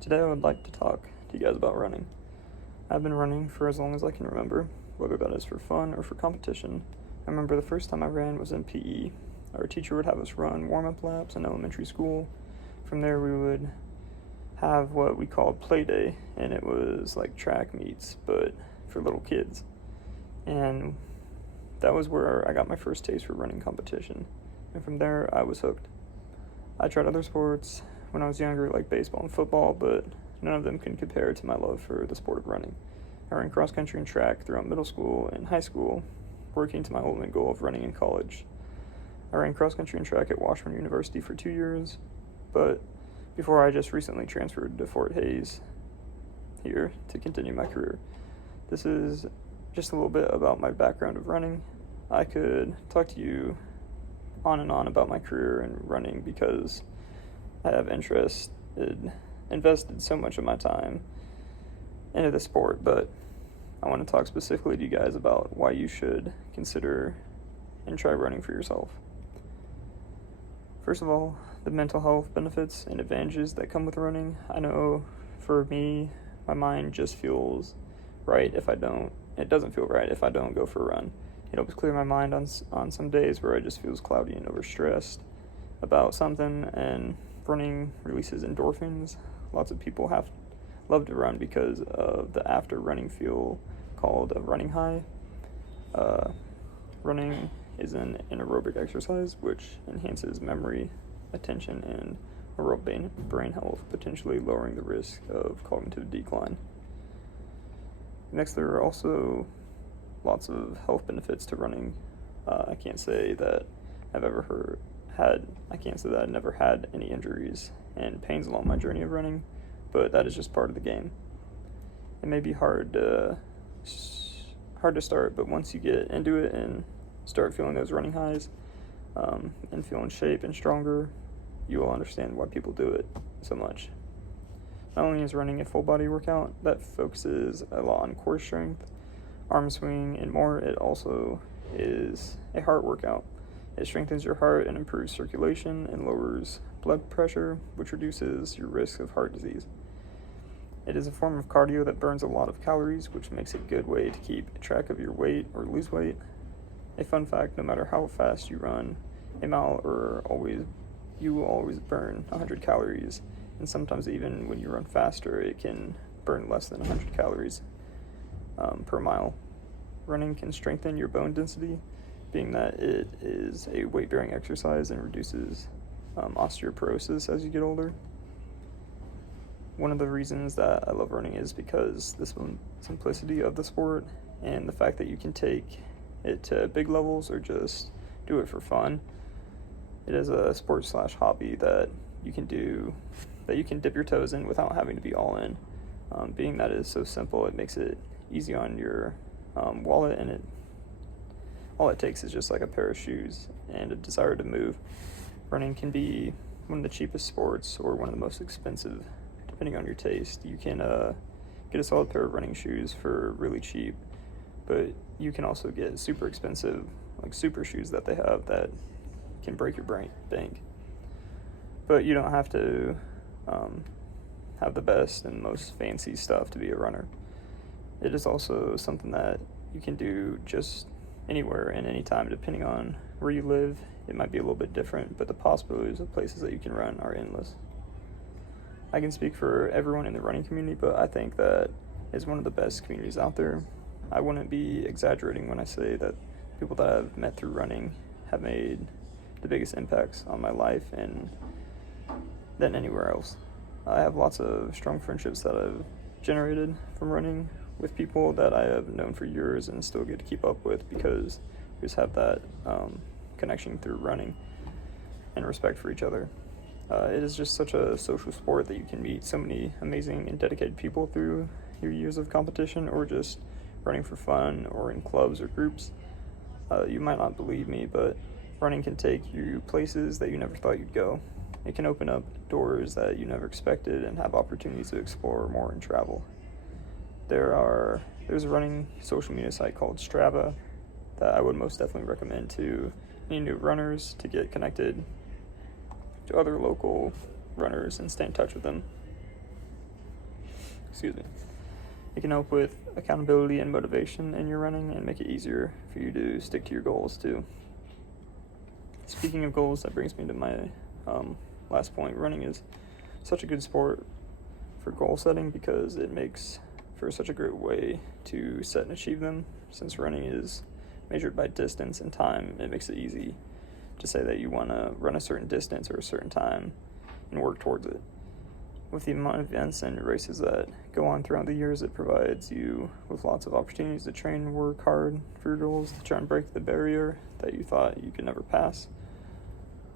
Today I would like to talk to you guys about running. I've been running for as long as I can remember, whether that is for fun or for competition. I remember the first time I ran was in PE. Our teacher would have us run warm-up laps in elementary school. From there we would have what we called play day, and it was like track meets, but for little kids. And that was where I got my first taste for running competition. And from there I was hooked. I tried other sports when I was younger, like baseball and football, but none of them can compare to my love for the sport of running. I ran cross country and track throughout middle school and high school, working to my ultimate goal of running in college. I ran cross country and track at Washburn University for 2 years, but before I just recently transferred to Fort Hays here to continue my career. This is just a little bit about my background of running. I could talk to you on and on about my career in running because I have invested so much of my time into the sport, but I want to talk specifically to you guys about why you should consider and try running for yourself. First of all, the mental health benefits and advantages that come with running. I know for me, my mind just feels right if I don't. It doesn't feel right if I don't go for a run. It helps clear my mind on some days where I just feels cloudy and overstressed about something, and running releases endorphins. Lots of people love to run because of the after running feel called a running high. Running is an anaerobic exercise which enhances memory, attention, and overall brain health, potentially lowering the risk of cognitive decline. Next, there are also lots of health benefits to running. I can't say that I've never had any injuries and pains along my journey of running, but that is just part of the game. It may be hard to start, but once you get into it and start feeling those running highs, and feel in shape and stronger, you will understand why people do it so much. Not only is running a full body workout that focuses a lot on core strength, arm swing, and more, it also is a heart workout. It strengthens your heart and improves circulation and lowers blood pressure, which reduces your risk of heart disease. It is a form of cardio that burns a lot of calories, which makes it a good way to keep track of your weight or lose weight. A fun fact, no matter how fast you run a mile, you will always burn 100 calories, and sometimes even when you run faster, it can burn less than 100 calories per mile. Running can strengthen your bone density, being that it is a weight-bearing exercise and reduces osteoporosis as you get older. One of the reasons that I love running is because the simplicity of the sport and the fact that you can take it to big levels or just do it for fun. It is a sport/hobby that you can dip your toes in without having to be all in. Being that it is so simple, it makes it easy on your wallet, and all it takes is just like a pair of shoes and a desire to move. Running can be one of the cheapest sports or one of the most expensive, depending on your taste. You can get a solid pair of running shoes for really cheap, but you can also get super expensive, like super shoes that they have that can break your bank. But you don't have to have the best and most fancy stuff to be a runner. It is also something that you can do just anywhere and anytime, depending on where you live. It might be a little bit different, but the possibilities of places that you can run are endless. I can speak for everyone in the running community, but I think that is one of the best communities out there. I wouldn't be exaggerating when I say that people that I've met through running have made the biggest impacts on my life and than anywhere else. I have lots of strong friendships that I've generated from running with people that I have known for years and still get to keep up with because we just have that connection through running and respect for each other. It is just such a social sport that you can meet so many amazing and dedicated people through your years of competition or just running for fun or in clubs or groups. You might not believe me, but running can take you places that you never thought you'd go. It can open up doors that you never expected and have opportunities to explore more and travel. There's a running social media site called Strava that I would most definitely recommend to any new runners to get connected to other local runners and stay in touch with them. Excuse me. It can help with accountability and motivation in your running and make it easier for you to stick to your goals too. Speaking of goals, that brings me to my last point. Running is such a good sport for goal setting because it makes for such a great way to set and achieve them. Since running is measured by distance and time, it makes it easy to say that you want to run a certain distance or a certain time and work towards it. With the amount of events and races that go on throughout the years, it provides you with lots of opportunities to train and work hard for your goals, to try and break the barrier that you thought you could never pass.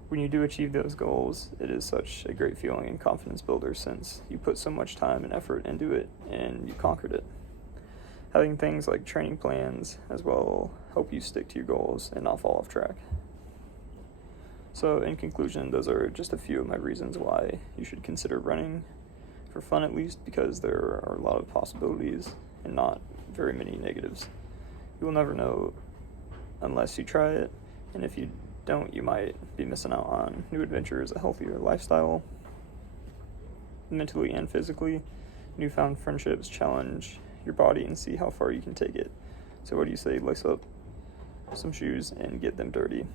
When you do achieve those goals, it is such a great feeling and confidence builder since you put so much time and effort into it and you conquered it. Having things like training plans as well help you stick to your goals and not fall off track. So in conclusion, those are just a few of my reasons why you should consider running, for fun at least, because there are a lot of possibilities and not very many negatives. You will never know unless you try it, and if you don't, you might be missing out on new adventures, a healthier lifestyle, mentally and physically. Newfound friendships challenge your body and see how far you can take it. So what do you say, lace up some shoes and get them dirty?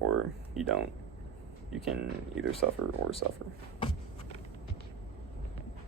Or you don't. You can either suffer or suffer.